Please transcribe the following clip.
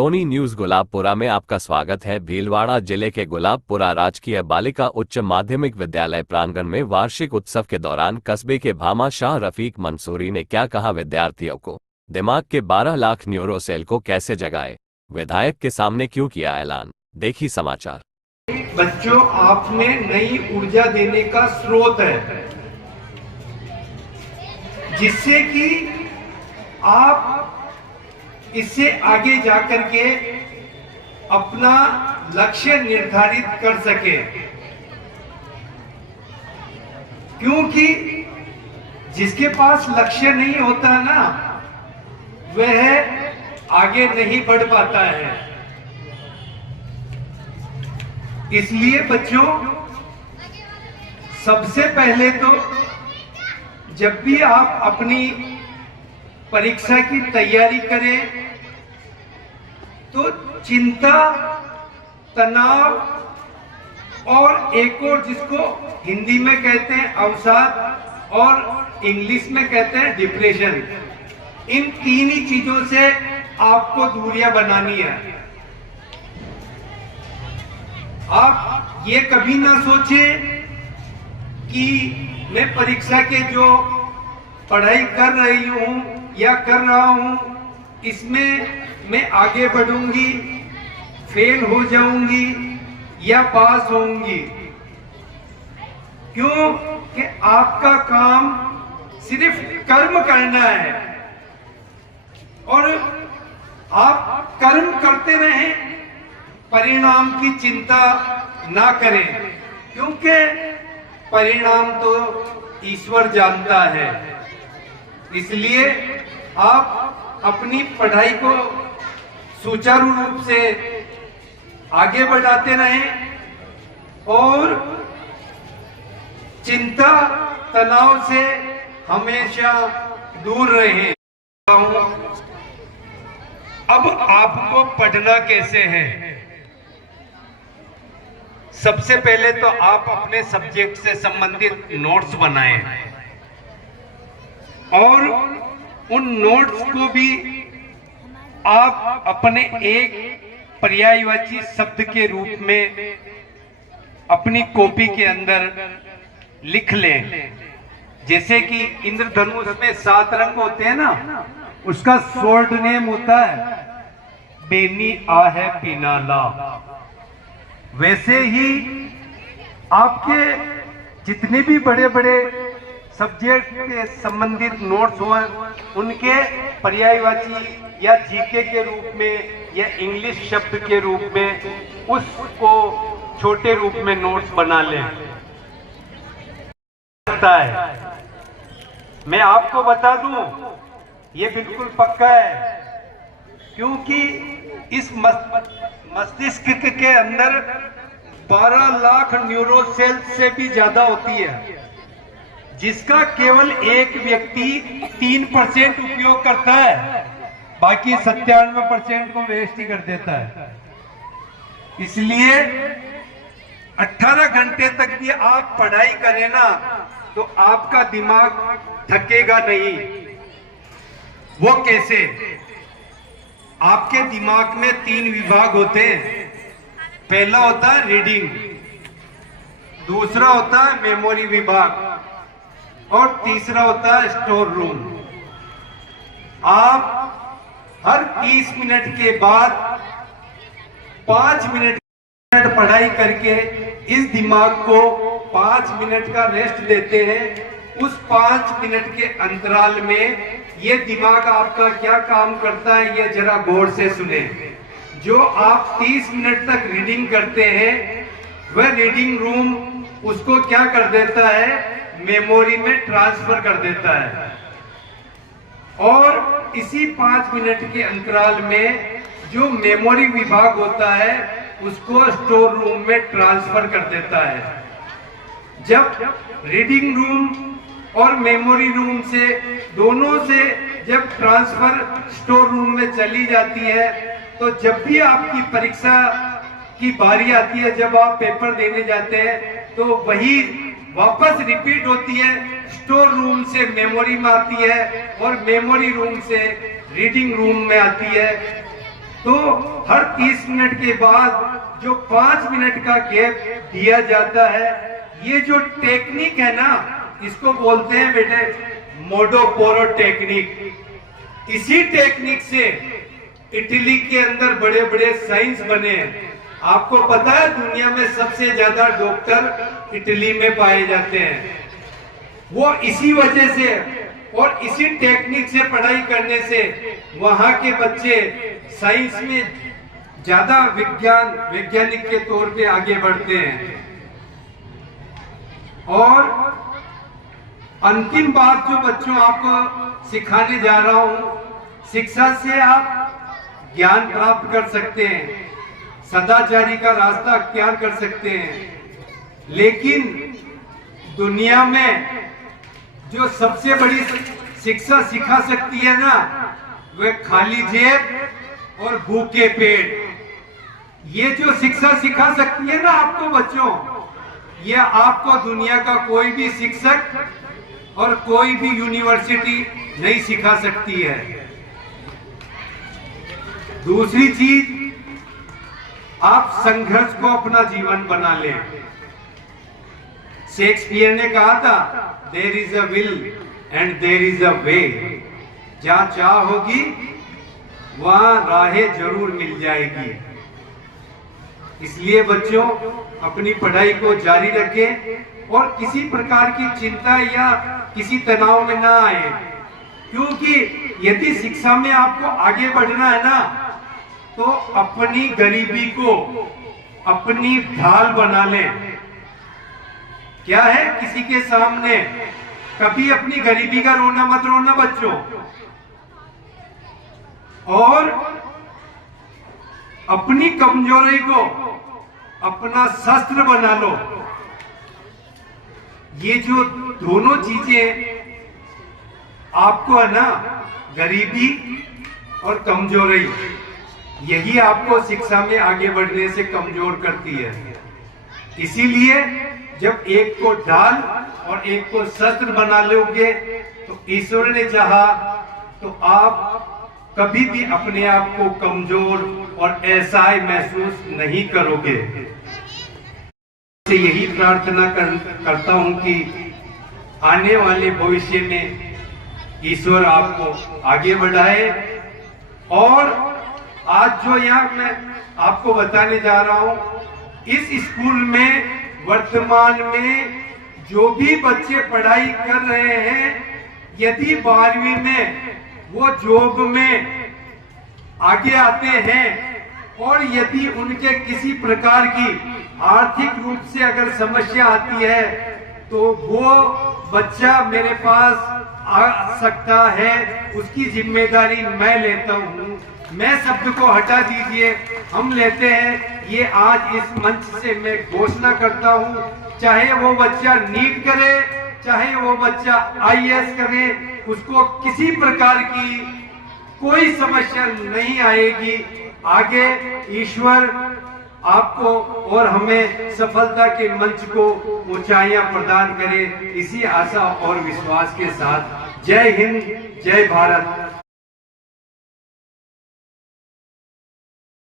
Soni news Gulabpura में आपका स्वागत है। भीलवाड़ा जिले के गुलाबपुरा राजकीय बालिका उच्च माध्यमिक विद्यालय प्रांगण में वार्षिक उत्सव के दौरान कस्बे के भामा शाह रफीक मंसूरी ने क्या कहा, विद्यार्थियों को दिमाग के 12 लाख न्यूरो सेल को कैसे जगाए, विधायक के सामने क्यों किया ऐलान, देखिए समाचार। बच्चों, आप में नई ऊर्जा देने का स्रोत है, जिससे कि आप इससे आगे जाकर के अपना लक्ष्य निर्धारित कर सके। क्योंकि जिसके पास लक्ष्य नहीं होता ना, वह आगे नहीं बढ़ पाता है। इसलिए बच्चों, सबसे पहले तो जब भी आप अपनी परीक्षा की तैयारी करें तो चिंता, तनाव और एक और जिसको हिंदी में कहते हैं अवसाद और इंग्लिश में कहते हैं डिप्रेशन, इन तीन ही चीजों से आपको दूरियां बनानी है। आप ये कभी ना सोचें कि मैं परीक्षा के जो पढ़ाई कर रही हूं या कर रहा हूं, इसमें मैं आगे बढ़ूंगी, फेल हो जाऊंगी या पास होऊंगी। क्यों कि आपका काम सिर्फ कर्म करना है और आप कर्म करते रहें, परिणाम की चिंता ना करें, क्योंकि परिणाम तो ईश्वर जानता है। इसलिए आप अपनी पढ़ाई को सुचारू रूप से आगे बढ़ाते रहें और चिंता, तनाव से हमेशा दूर रहें। अब आपको पढ़ना कैसे है? सबसे पहले तो आप अपने सब्जेक्ट से संबंधित नोट्स बनाएं और उन नोट्स को भी आप अपने एक पर्यायवाची शब्द के रूप में अपनी कॉपी के अंदर लिख लें। जैसे कि इंद्रधनुष में 7 रंग होते हैं ना, उसका शॉर्ट नेम होता है बेनी आ है पिनाला। वैसे ही आपके जितने भी बड़े बड़े सब्जेक्ट के संबंधित नोट्स हो, उनके पर्यायवाची या जीके के रूप में या इंग्लिश शब्द के रूप में उसको छोटे रूप में नोट्स बना लें। मैं आपको बता दूं, ये बिल्कुल पक्का है, क्योंकि इस मस्तिष्क के अंदर 12 लाख न्यूरो सेल्स से भी ज्यादा होती है, जिसका केवल एक व्यक्ति 3% उपयोग करता है, बाकी 97% को वेस्ट ही कर देता है। इसलिए 18 घंटे तक भी आप पढ़ाई करें ना, तो आपका दिमाग थकेगा नहीं। वो कैसे? आपके दिमाग में 3 विभाग होते हैं। पहला होता है रीडिंग, दूसरा होता है मेमोरी विभाग और तीसरा होता है स्टोर रूम। आप हर 30 मिनट के बाद 5 मिनट पढ़ाई करके इस दिमाग को 5 मिनट का रेस्ट देते हैं। उस 5 मिनट के अंतराल में ये दिमाग आपका क्या काम करता है, ये जरा गौर से सुने। जो आप 30 मिनट तक रीडिंग करते हैं, वह रीडिंग रूम उसको क्या कर देता है, मेमोरी में ट्रांसफर कर देता है। और इसी 5 मिनट के अंतराल में जो मेमोरी विभाग होता है, उसको स्टोर रूम में ट्रांसफर कर देता है। जब रीडिंग रूम और मेमोरी रूम से दोनों से जब ट्रांसफर स्टोर रूम में चली जाती है, तो जब भी आपकी परीक्षा की बारी आती है, जब आप पेपर देने जाते हैं, तो वही वापस रिपीट होती है, स्टोर रूम से मेमोरी में आती है और मेमोरी रूम से रीडिंग रूम में आती है। तो हर 30 मिनट के बाद जो 5 मिनट का गैप दिया जाता है, ये जो टेक्निक है ना, इसको बोलते हैं बेटे मोडोपोरो टेक्निक। इसी टेक्निक से इटली के अंदर बड़े बड़े साइंस बने हैं। आपको पता है दुनिया में सबसे ज्यादा डॉक्टर इटली में पाए जाते हैं। वो इसी वजह से और इसी टेक्निक से पढ़ाई करने से वहां के बच्चे साइंस में ज्यादा वैज्ञानिक के तौर पे आगे बढ़ते हैं। और अंतिम बात जो बच्चों आपको सिखाने जा रहा हूं, शिक्षा से आप ज्ञान प्राप्त कर सकते हैं, सदाचारी का रास्ता अख्तियार कर सकते हैं, लेकिन दुनिया में जो सबसे बड़ी शिक्षा सिखा सकती है ना, वह खाली जेब और भूखे पेट। ये जो शिक्षा सिखा सकती है ना आपको बच्चों, ये आपको दुनिया का कोई भी शिक्षक और कोई भी यूनिवर्सिटी नहीं सिखा सकती है। दूसरी चीज, आप संघर्ष को अपना जीवन बना लें। शेक्सपियर ने कहा था, there is a will and there is a way. जहां चाह होगी वहां राहें जरूर मिल जाएगी। इसलिए बच्चों अपनी पढ़ाई को जारी रखें और किसी प्रकार की चिंता या किसी तनाव में ना आए, क्योंकि यदि शिक्षा में आपको आगे बढ़ना है ना, तो अपनी गरीबी को अपनी ढाल बना लें। क्या है, किसी के सामने कभी अपनी गरीबी का रोना मत रोना बच्चों, और अपनी कमजोरी को अपना शस्त्र बना लो। ये जो दोनों चीजें आपको है ना, गरीबी और कमजोरी, यही आपको शिक्षा में आगे बढ़ने से कमजोर करती है। इसीलिए जब एक को ढाल और एक को शस्त्र बना लोगे, तो ईश्वर ने चाहा तो आप कभी भी अपने आप को कमजोर और असहाय महसूस नहीं करोगे। यही प्रार्थना करता हूं कि आने वाले भविष्य में ईश्वर आपको आगे बढ़ाए। और आज जो यहाँ मैं आपको बताने जा रहा हूं, इस स्कूल में वर्तमान में जो भी बच्चे पढ़ाई कर रहे हैं, यदि 12वीं में वो जॉब में आगे आते हैं और यदि उनके किसी प्रकार की आर्थिक रूप से अगर समस्या आती है, तो वो बच्चा मेरे पास आ सकता है, उसकी जिम्मेदारी मैं लेता हूँ। मैं शब्द को हटा दीजिए, हम लेते हैं। ये आज इस मंच से मैं घोषणा करता हूँ, चाहे वो बच्चा नीट करे, चाहे वो बच्चा IAS करे, उसको किसी प्रकार की कोई समस्या नहीं आएगी। आगे ईश्वर आपको और हमें सफलता के मंच को ऊंचाइयां प्रदान करे, इसी आशा और विश्वास के साथ जय हिंद, जय भारत।